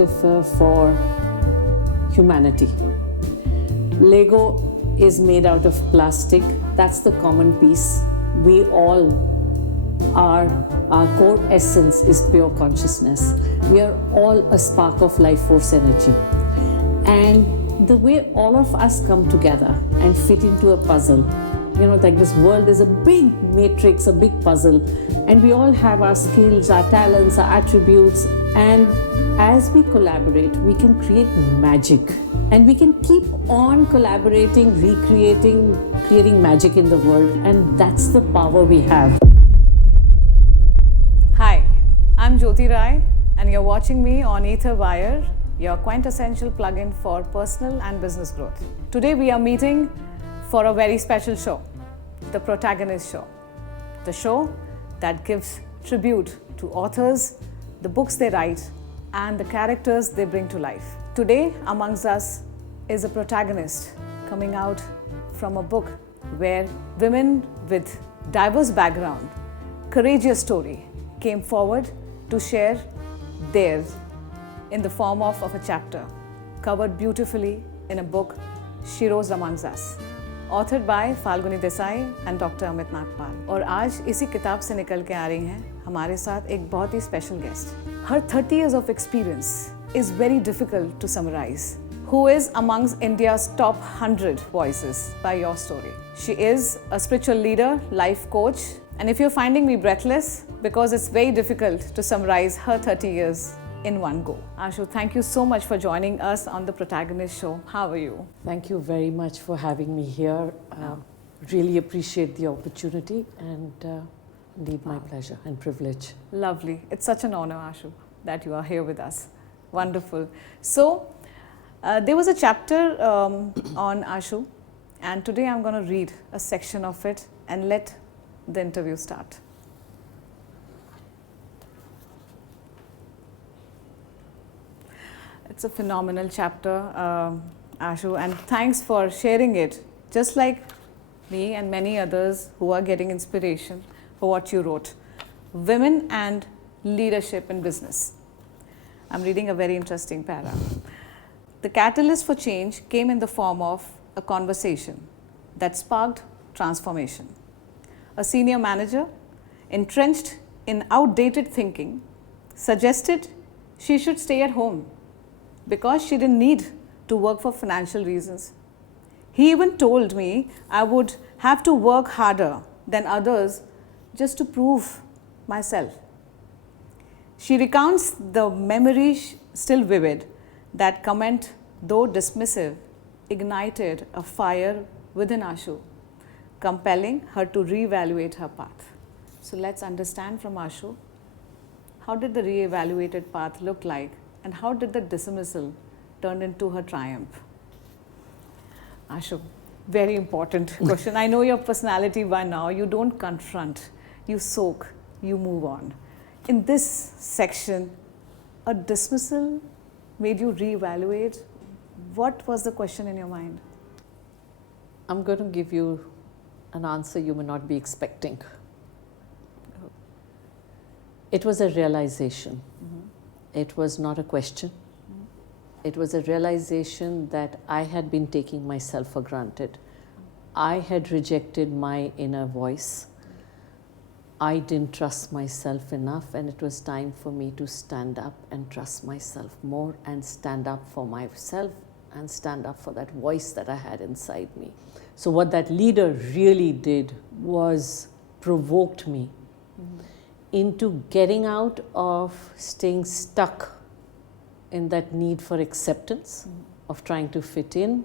metaphor for humanity. Lego is made out of plastic. That's the common piece. We all are, our core essence is pure consciousness. We are all a spark of life force energy. And the way all of us come together and fit into a puzzle, you know, like this world is a big matrix, a big puzzle, and we all have our skills, our talents, our attributes, and as we collaborate, we can create magic. And we can keep on collaborating, recreating, creating magic in the world, and that's the power we have. Hi, I'm Jyoti Rai, and you're watching me on Etherwire, your quintessential plugin for personal and business growth. Today we are meeting for a very special show, the Protagonist Show. The show that gives tribute to authors, the books they write, and the characters they bring to life. Today amongst us is a protagonist coming out from a book where women with diverse background, courageous story came forward to share theirs in the form of a chapter covered beautifully in a book, She Rose Amongst Us, authored by Falguni Desai and Dr. Amit Nagpal. और आज इसी किताब से निकल के आ रही हैं हमारे साथ एक बहुत ही special guest. Her 30 years of experience is very difficult to summarize. Who is amongst India's top 100 voices by YourStory. She is a spiritual leader, life coach, and if you're finding me breathless, because it's very difficult to summarize her 30 years in one go. Ashu, thank you so much for joining us on the Protagonist Show. How are you? Thank you very much for having me here. Really appreciate the opportunity, and indeed my pleasure and privilege. Lovely. It's such an honor, Ashu, that you are here with us. Wonderful. So, there was a chapter on Ashu, and today I'm going to read a section of it and let the interview start. It's a phenomenal chapter, Ashu, and thanks for sharing it, just like me and many others who are getting inspiration for what you wrote. Women and leadership in business. I'm reading a very interesting paragraph. The catalyst for change came in the form of a conversation that sparked transformation. A senior manager, entrenched in outdated thinking, suggested she should stay at home because she didn't need to work for financial reasons. He even told me I would have to work harder than others just to prove myself. She recounts the memory still vivid. That comment, though dismissive, ignited a fire within Ashu, compelling her to reevaluate her path. So let's understand from Ashu, how did the reevaluated path look like, and how did the dismissal turn into her triumph? Ashu, very important question. I know your personality by now. You don't confront, you soak, you move on. In this section, a dismissal made you reevaluate. What was the question in your mind? I'm going to give you an answer you may not be expecting. It was a realization. It was not a question. It was a realization that I had been taking myself for granted. I had rejected my inner voice. I didn't trust myself enough, and it was time for me to stand up and trust myself more and stand up for myself and stand up for that voice that I had inside me. So what that leader really did was provoked me into getting out of staying stuck in that need for acceptance, of trying to fit in,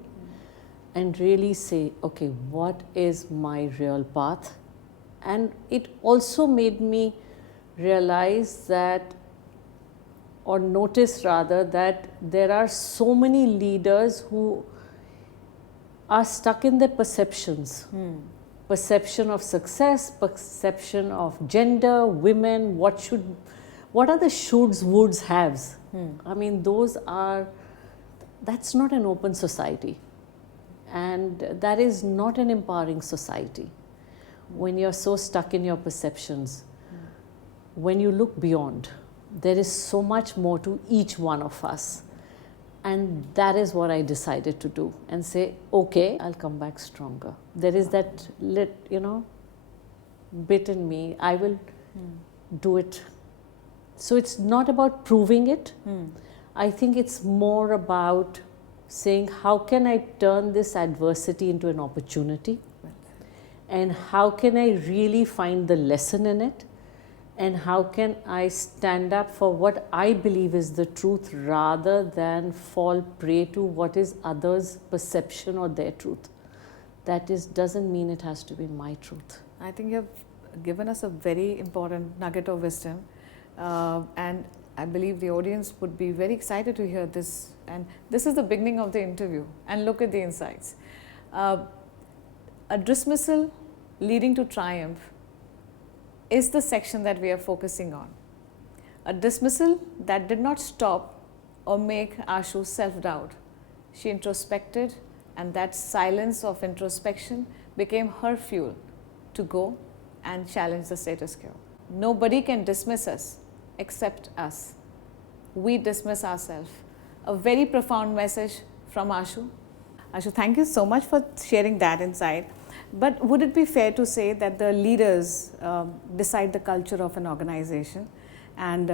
and really say, okay, what is my real path? And it also made me realize that, or notice rather, that there are so many leaders who are stuck in their perceptions. Perception of success, perception of gender, women, what are the shoulds, woulds, haves? I mean, that's not an open society. And that is not an empowering society. When you're so stuck in your perceptions, when you look beyond, There is so much more to each one of us. And that is what I decided to do and say, okay, I'll come back stronger. There is that bit in me, I will do it. So it's not about proving it. I think it's more about saying, how can I turn this adversity into an opportunity? And how can I really find the lesson in it? And how can I stand up for what I believe is the truth rather than fall prey to what is others' perception or their truth? That doesn't mean it has to be my truth. I think you have given us a very important nugget of wisdom, and I believe the audience would be very excited to hear this. And this is the beginning of the interview, and look at the insights. A dismissal leading to triumph is the section that we are focusing on. A dismissal that did not stop or make Ashu self-doubt. She introspected, and that silence of introspection became her fuel to go and challenge the status quo. Nobody can dismiss us except us. We dismiss ourselves. A very profound message from Ashu. Ashu, thank you so much for sharing that insight. But would it be fair to say that the leaders decide the culture of an organization, and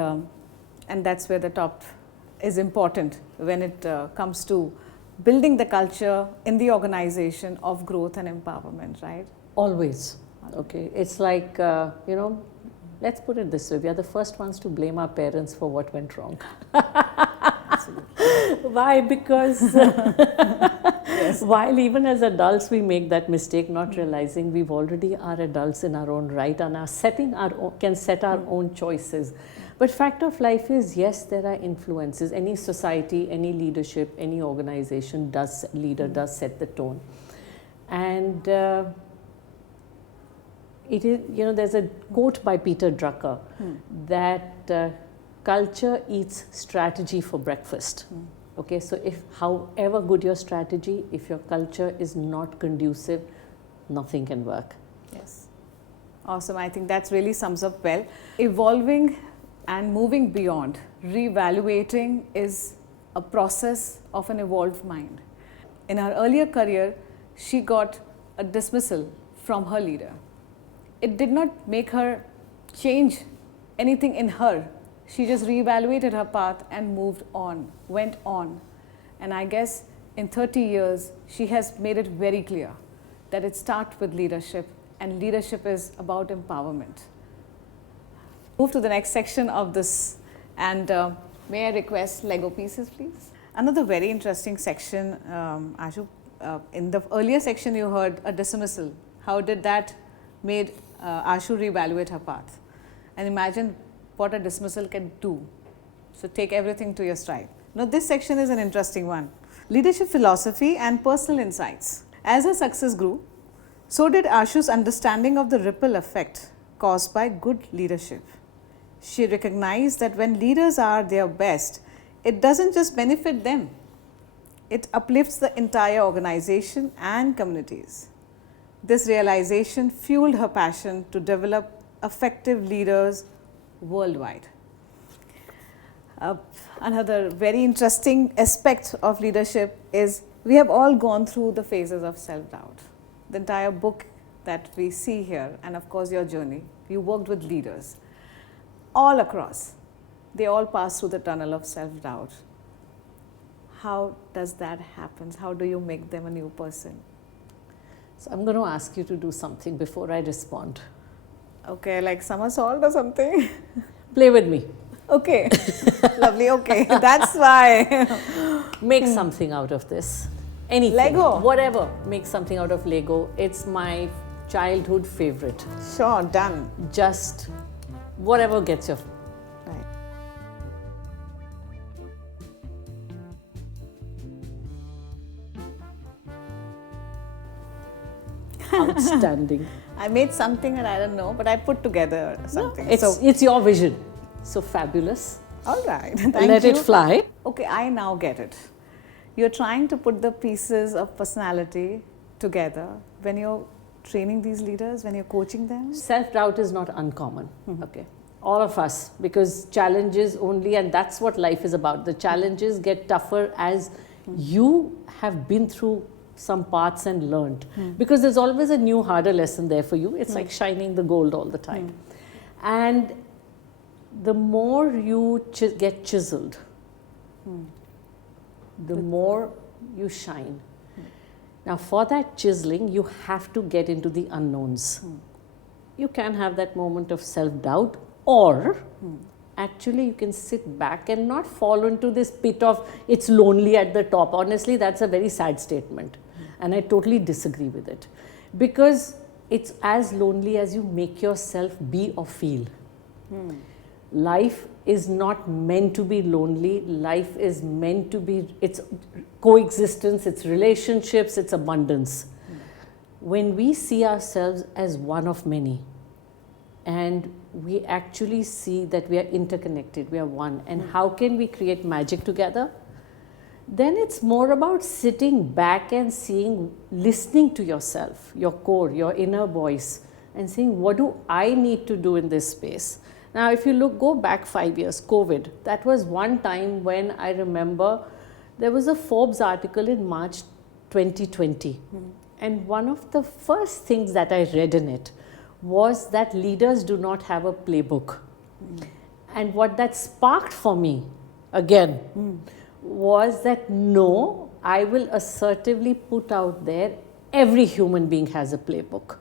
that's where the top is important when it comes to building the culture in the organization of growth and empowerment, right? Always. Okay. It's like, let's put it this way. We are the first ones to blame our parents for what went wrong. Why? Because yes. While even as adults we make that mistake, not realizing we've already are adults in our own right and are can set our own choices. But fact of life is, yes, there are influences. Any society, any leadership, any organization leader does set the tone. And it is, there's a quote by Peter Drucker that culture eats strategy for breakfast. Okay, so if however good your strategy, if your culture is not conducive, nothing can work. Yes. Awesome. I think that really sums up well. Evolving and moving beyond, reevaluating is a process of an evolved mind. In her earlier career, she got a dismissal from her leader. It did not make her change anything in her. She just reevaluated her path and moved on, went on. And I guess in 30 years, she has made it very clear that it starts with leadership, and leadership is about empowerment. Move to the next section of this, and may I request Lego pieces, please? Another very interesting section, Ashu. In the earlier section, you heard a dismissal. How did that made Ashu reevaluate her path? And imagine what a dismissal can do. So take everything to your stride. Now this section is an interesting one. Leadership philosophy and personal insights. As her success grew, so did Ashu's understanding of the ripple effect caused by good leadership. She recognized that when leaders are their best, it doesn't just benefit them. It uplifts the entire organization and communities. This realization fueled her passion to develop effective leaders worldwide. Another very interesting aspect of leadership is we have all gone through the phases of self-doubt. The entire book that we see here, and of course your journey, you worked with leaders all across. They all pass through the tunnel of self-doubt. How does that happen? How do you make them a new person? So I'm going to ask you to do something before I respond. Okay, like somersault or something? Play with me. Okay, lovely, okay, that's why. Make something out of this. Anything. Lego. Whatever, make something out of Lego. It's my childhood favorite. Sure, done. Just whatever gets your... Right. Outstanding. I made something and I don't know, but I put together something. No, it's your vision. So fabulous. All right. Let it fly. Okay, I now get it. You're trying to put the pieces of personality together when you're training these leaders, when you're coaching them. Self-doubt is not uncommon. Okay. All of us, because challenges only, and that's what life is about. The challenges get tougher as you have been through some parts and learned. Because there's always a new, harder lesson there for you. It's like shining the gold all the time. And the more you get chiseled, the more you shine. Now, for that chiseling, you have to get into the unknowns. You can have that moment of self-doubt, or actually you can sit back and not fall into this pit of it's lonely at the top. Honestly, that's a very sad statement, and I totally disagree with it, because it's as lonely as you make yourself be or feel. Life is not meant to be lonely. Life is meant to be, it's coexistence, it's relationships, it's abundance. When we see ourselves as one of many, and we actually see that we are interconnected, we are one, and how can we create magic together? Then it's more about sitting back and seeing, listening to yourself, your core, your inner voice, and saying, what do I need to do in this space? Now, if you go back 5 years, COVID, that was one time when I remember there was a Forbes article in March 2020. And one of the first things that I read in it was that leaders do not have a playbook. And what that sparked for me, again, was that no, I will assertively put out there, every human being has a playbook.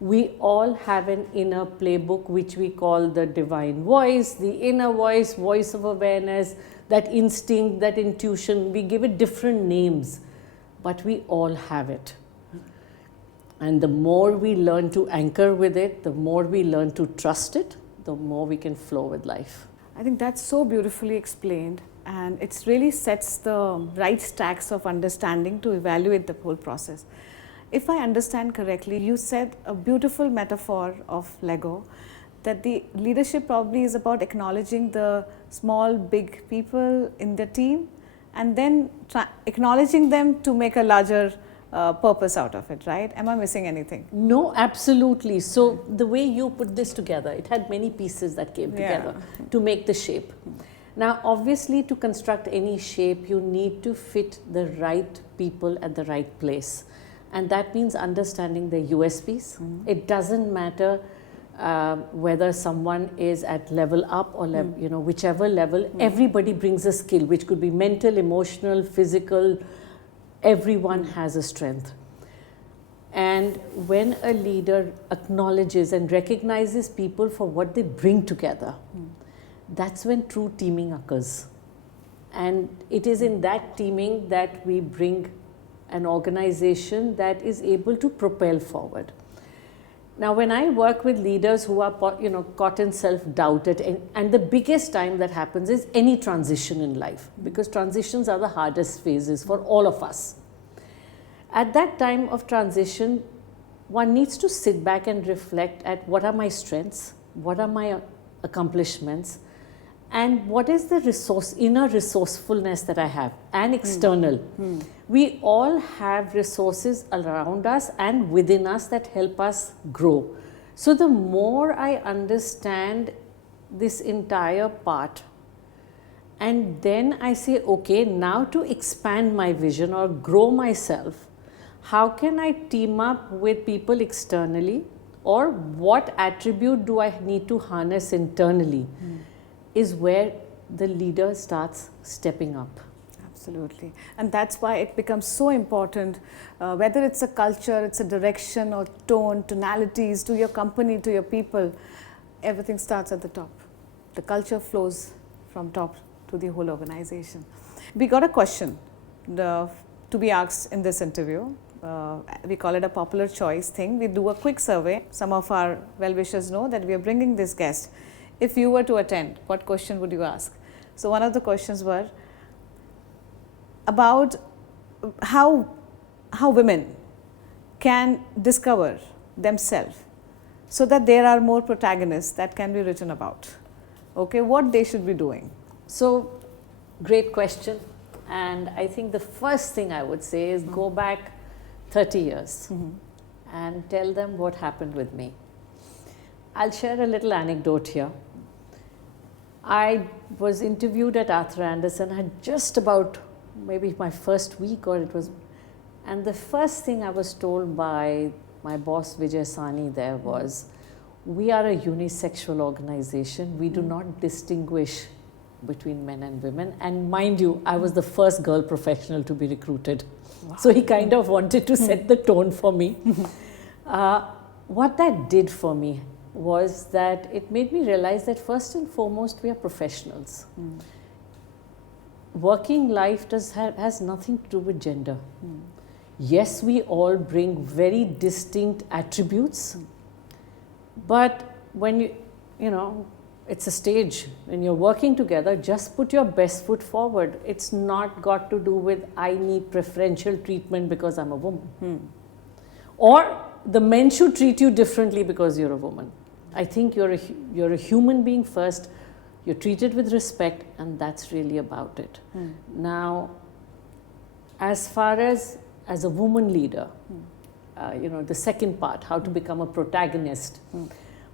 We all have an inner playbook, which we call the divine voice, the inner voice, voice of awareness, that instinct, that intuition. We give it different names, but we all have it. And the more we learn to anchor with it, the more we learn to trust it, the more we can flow with life. I think that's so beautifully explained, and it really sets the right stacks of understanding to evaluate the whole process. If I understand correctly, you said a beautiful metaphor of Lego, that the leadership probably is about acknowledging the small, big people in the team, and then acknowledging them to make a larger purpose out of it, right? Am I missing anything? No, absolutely. So the way you put this together, it had many pieces that came together to make the shape. Now, obviously, to construct any shape, you need to fit the right people at the right place. And that means understanding their USPs. It doesn't matter whether someone is at level up or whichever level, everybody brings a skill, which could be mental, emotional, physical. Everyone has a strength. And when a leader acknowledges and recognizes people for what they bring together, that's when true teaming occurs. And it is in that teaming that we bring an organization that is able to propel forward. Now, when I work with leaders who are caught in self-doubt, and the biggest time that happens is any transition in life, because transitions are the hardest phases for all of us. At that time of transition, one needs to sit back and reflect at what are my strengths, what are my accomplishments, and what is the inner resourcefulness that I have, and external. We all have resources around us and within us that help us grow. So the more I understand this entire part, and then I say, okay, now to expand my vision or grow myself, how can I team up with people externally, or what attribute do I need to harness internally? Is where the leader starts stepping up. Absolutely. And that's why it becomes so important, whether it's a culture, it's a direction or tone, tonalities to your company, to your people, everything starts at the top. The culture flows from top to the whole organization. We got a question to be asked in this interview. We call it a popular choice thing. We do a quick survey. Some of our well-wishers know that we are bringing this guest. If you were to attend, what question would you ask? So one of the questions were about how women can discover themselves so that there are more protagonists that can be written about. Okay, what they should be doing. So, great question. And I think the first thing I would say is go back 30 years and tell them what happened with me. I'll share a little anecdote here. I was interviewed at Arthur Andersen. I had just about maybe my first week, or it was, and the first thing I was told by my boss Vijay Sani there was, we are a unisexual organization. We do not distinguish between men and women. And mind you, I was the first girl professional to be recruited. Wow. So he kind of wanted to set the tone for me. What that did for me was that it made me realize that first and foremost, we are professionals. Working life has nothing to do with gender. Yes, we all bring very distinct attributes, but when you know, it's a stage. When you're working together, just put your best foot forward. It's not got to do with I need preferential treatment because I'm a woman. Or the men should treat you differently because you're a woman. I think you're a human being first. You're treated with respect, and that's really about it. Now, as far as a woman leader, you know, the second part, how to become a protagonist,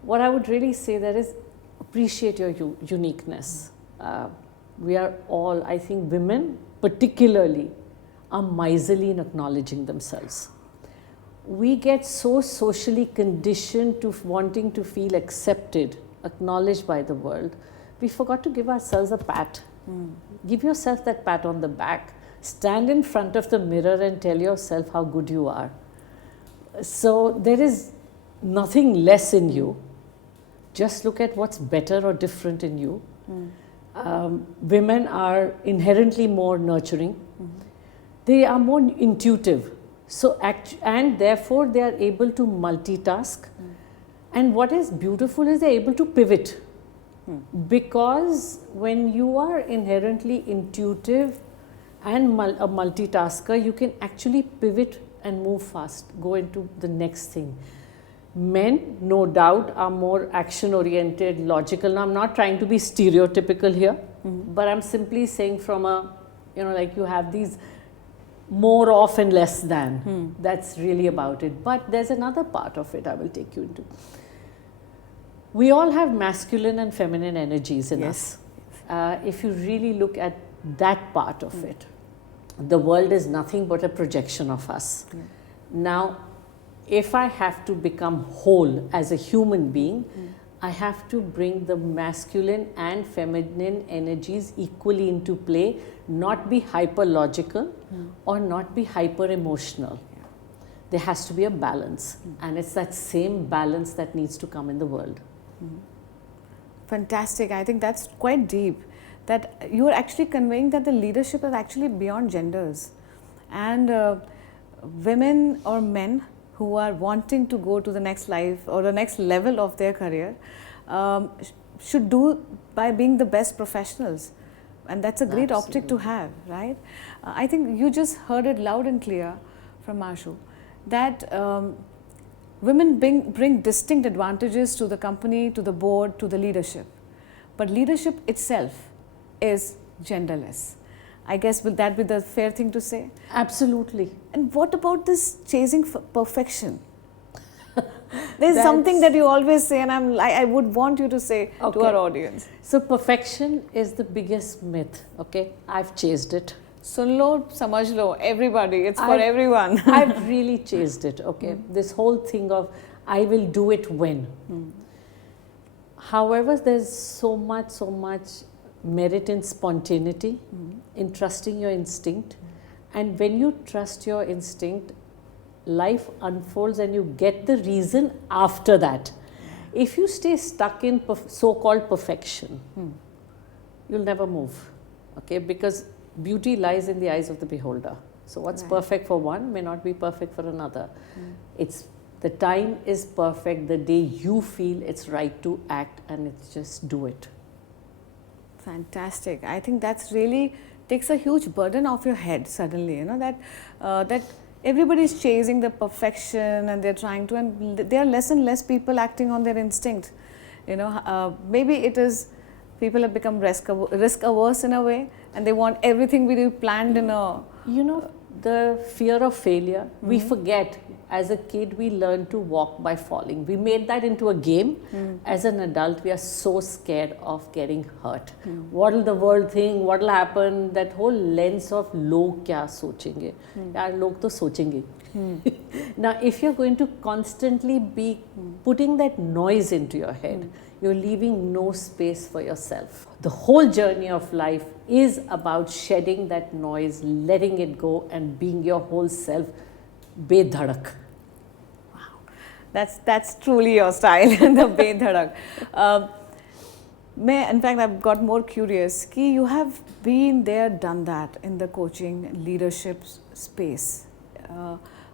what I would really say there is, appreciate your uniqueness. We are all, I think women particularly, are miserly in acknowledging themselves. We get so socially conditioned to wanting to feel accepted, acknowledged by the world. We forgot to give ourselves a pat. Give yourself that pat on the back. Stand in front of the mirror and tell yourself how good you are. So there is nothing less in you. Just look at what's better or different in you. Women are inherently more nurturing. They are more intuitive. So and therefore they are able to multitask. And what is beautiful is they're able to pivot. Because when you are inherently intuitive and a multitasker, you can actually pivot and move fast, go into the next thing. Men, no doubt, are more action-oriented, logical. Now, I'm not trying to be stereotypical here, but I'm simply saying from a, you know, like you have these more of and less than. That's really about it. But there's another part of it I will take you into. We all have masculine and feminine energies in us. If you really look at that part of it, the world is nothing but a projection of us. Now, if I have to become whole as a human being, I have to bring the masculine and feminine energies equally into play, not be hyper-logical or not be hyper-emotional. There has to be a balance, and it's that same balance that needs to come in the world. Fantastic. I think that's quite deep. That you're actually conveying that the leadership is actually beyond genders. And women or men who are wanting to go to the next life or the next level of their career should do by being the best professionals. And that's a great optic to have, right? I think you just heard it loud and clear from Ashu that women bring distinct advantages to the company, to the board, to the leadership. But leadership itself is genderless. I guess, will that be the fair thing to say? Absolutely. And what about this chasing for perfection? There's something that you always say, and I would want you to say to our audience. So perfection is the biggest myth, okay? I've chased it. Sun lo, samajh lo, everybody, it's for everyone. I've really chased it, okay? This whole thing of, I will do it when. However, there's so much merit in spontaneity, in trusting your instinct. And when you trust your instinct, life unfolds and you get the reason after that. If you stay stuck in so-called perfection, you'll never move, okay? Because beauty lies in the eyes of the beholder. So what's perfect for one may not be perfect for another. The time is perfect the day you feel it's right to act, and it's just do it. Fantastic. I think that's really takes a huge burden off your head suddenly, you know, that everybody's chasing the perfection and they're trying to, and there are less and less people acting on their instinct. You know, maybe it is people have become risk averse in a way, and they want everything we do planned in a... You know, the fear of failure, we forget As a kid, we learn to walk by falling. We made that into a game. As an adult, we are so scared of getting hurt. What will the world think? What will happen? That whole lens of log kya sochenge? Yaar, log to sochenge. Now, if you're going to constantly be putting that noise into your head, you're leaving no space for yourself. The whole journey of life is about shedding that noise, letting it go, and being your whole self, bedhadak. That's truly your style, the bedhadak. In fact, I've got more curious. Ki you have been there, done that in the coaching leadership space.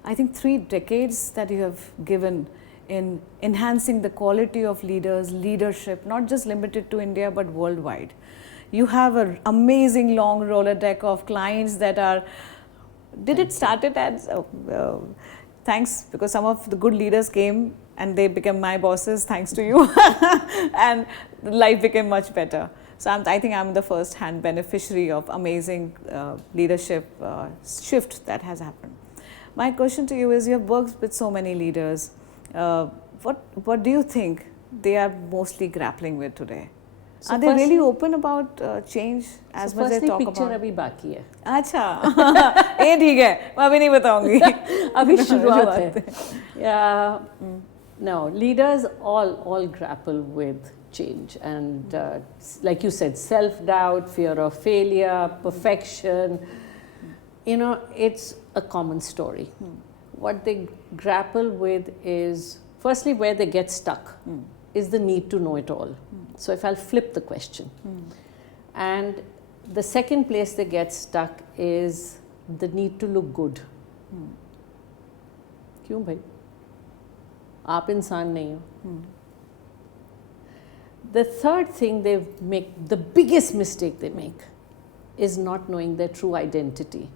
I think 3 decades that you have given in enhancing the quality of leadership, not just limited to India but worldwide. You have an amazing long Rolodeck of clients that are. Did it start it as thanks, because some of the good leaders came and they became my bosses thanks to you, and life became much better. So I think I'm the first hand beneficiary of amazing leadership shift that has happened. My question to you is, you have worked with so many leaders. What do you think they are mostly grappling with today? So are they really open about change as much as they talk about? picture अभी बाकी है. अच्छा, ये ठीक है, मैं अभी नहीं बताऊंगी. अभी शुरुआत है. Yeah, no, leaders all grapple with change, and like you said, self-doubt, fear of failure, perfection. You know, it's a common story. What they grapple with is, firstly, where they get stuck is the need to know it all. So if I'll flip the question, and the second place they get stuck is the need to look good. क्यों भाई? आप इंसान नहीं हो. The third thing they make, the biggest mistake they make, is not knowing their true identity.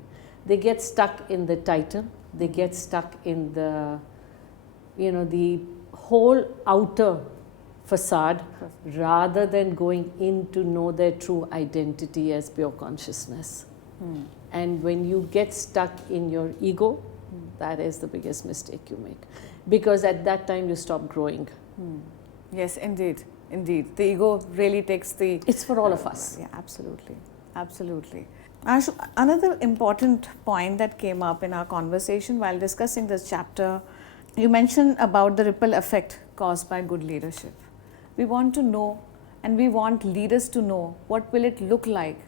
They get stuck in the title. They get stuck in the, the whole outer facade, rather than going in to know their true identity as pure consciousness. And when you get stuck in your ego, that is the biggest mistake you make, because at that time you stop growing. Yes, indeed. The ego really takes the... It's for all of us. Yeah, absolutely. Ashu, another important point that came up in our conversation while discussing this chapter, you mentioned about the ripple effect caused by good leadership. We want to know, and we want leaders to know, what will it look like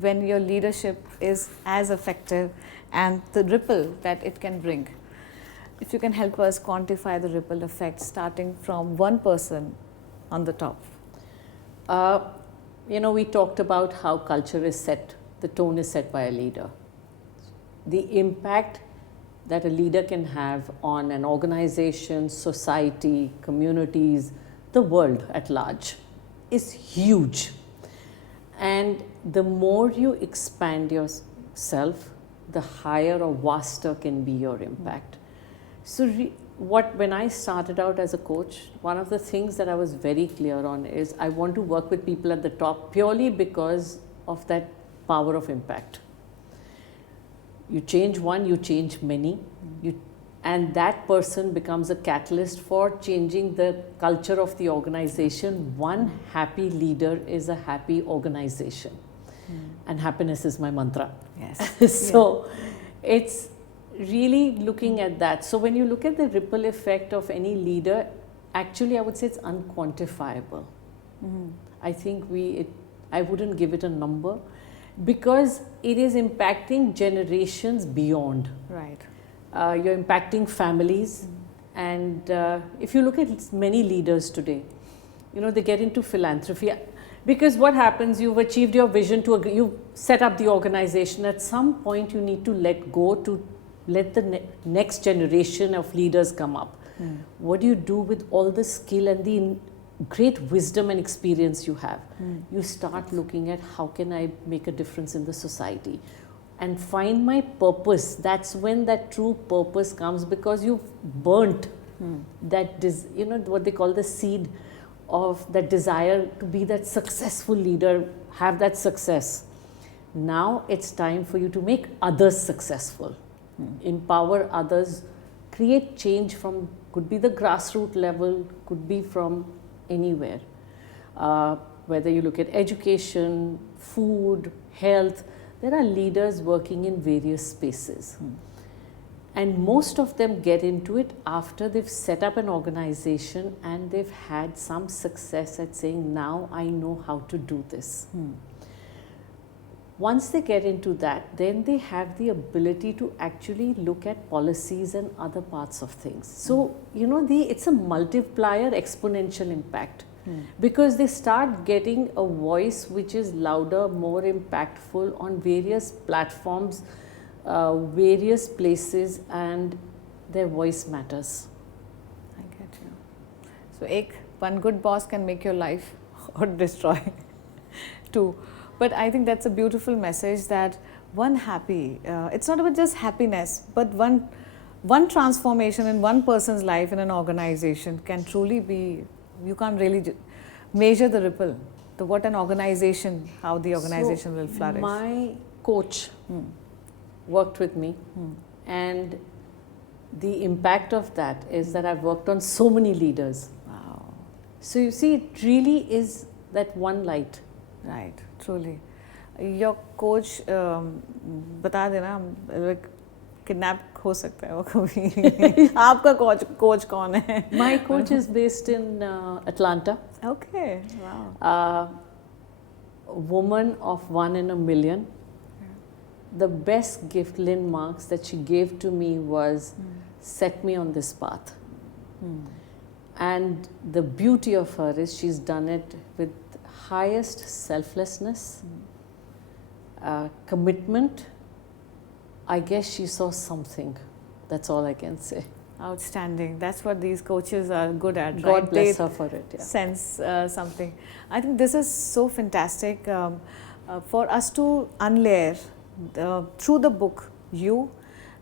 when your leadership is as effective, and the ripple that it can bring. If you can help us quantify the ripple effect starting from one person on the top. We talked about how culture is set, the tone is set by a leader. The impact that a leader can have on an organization, society, communities, the world at large is huge. And the more you expand yourself, the higher or vaster can be your impact. So when I started out as a coach, one of the things that I was very clear on is I want to work with people at the top purely because of that power of impact. You change one, you change many, and that person becomes a catalyst for changing the culture of the organization. One happy leader is a happy organization. And happiness is my mantra. Yes. So it's really looking at that. So when you look at the ripple effect of any leader, actually I would say it's unquantifiable. I think I wouldn't give it a number, because it is impacting generations beyond. Right. You're impacting families, and if you look at many leaders today, they get into philanthropy, because what happens, you've achieved your vision, you set up the organization. At some point you need to let go to let the next generation of leaders come up. What do you do with all the skill and the great wisdom and experience you have? You start looking at how can I make a difference in the society and find my purpose. That's when that true purpose comes, because you've burnt that, what they call the seed of that desire to be that successful leader, have that success. Now it's time for you to make others successful, empower others, create change from, could be the grassroots level, could be from anywhere. Whether you look at education, food, health, there are leaders working in various spaces. And most of them get into it after they've set up an organization and they've had some success at saying, now I know how to do this. Once they get into that, then they have the ability to actually look at policies and other parts of things. So, you know, it's a multiplier exponential impact. Because they start getting a voice which is louder, more impactful on various platforms, various places, and their voice matters. I get you. So, one good boss can make your life or destroy two. But I think that's a beautiful message that one happy, it's not about just happiness, but one transformation in one person's life in an organization can truly be, you can't really measure the ripple, what an organization, how the organization will flourish. My coach worked with me, and the impact of that is that I've worked on so many leaders. Wow. So you see, it really is that one light. Right, truly. Your coach, बता देना, kidnap हो सकता है वो कभी. आपका coach कौन है? My coach is based in Atlanta. Okay, wow. A woman of 1 in a million. The best gift, Lynn Marks, that she gave to me was set me on this path. And the beauty of her is she's done it with highest selflessness, commitment. I guess she saw something. That's all I can say. Outstanding. That's what these coaches are good at. God right? bless her for it. Yeah. Sense something. I think this is so fantastic for us to unlayer through the book you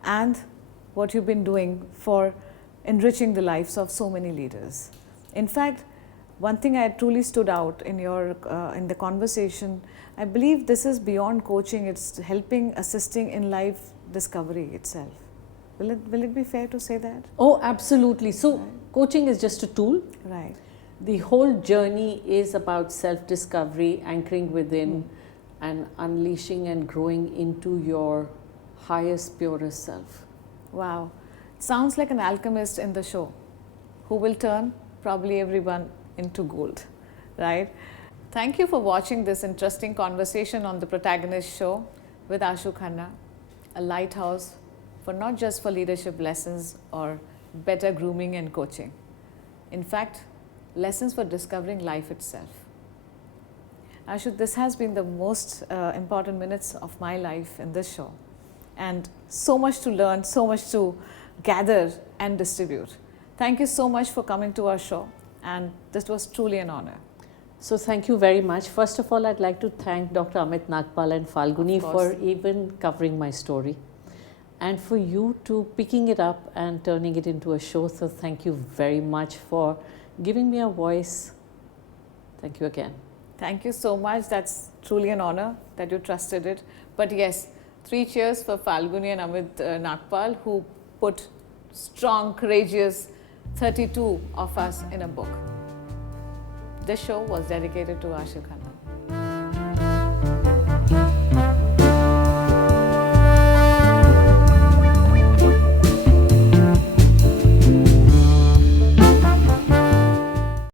and what you've been doing for enriching the lives of so many leaders. In fact, one thing I truly stood out in your in the conversation, I believe this is beyond coaching. It's helping, assisting in life discovery itself. Will it be fair to say that? Oh, absolutely. So, coaching is just a tool. Right. The whole journey is about self-discovery, anchoring within, and unleashing and growing into your highest, purest self. Wow. Sounds like an alchemist in the show who will turn probably everyone into gold, right? Thank you for watching this interesting conversation on the Protagonist Show with Ashu Khanna, a lighthouse for not just for leadership lessons or better grooming and coaching. In fact, lessons for discovering life itself. Ashu, this has been the most important minutes of my life in this show, and so much to learn, so much to gather and distribute. Thank you so much for coming to our show, and this was truly an honor. So thank you very much. First of all, I'd like to thank Dr. Amit Nagpal and Falguni for even covering my story, and for you to picking it up and turning it into a show. So thank you very much for giving me a voice. Thank you again. Thank you so much. That's truly an honor that you trusted it. But yes, 3 cheers for Falguni and Amit Nagpal, who put strong, courageous 32 of us in a book. This show was dedicated to Ashu Khanna.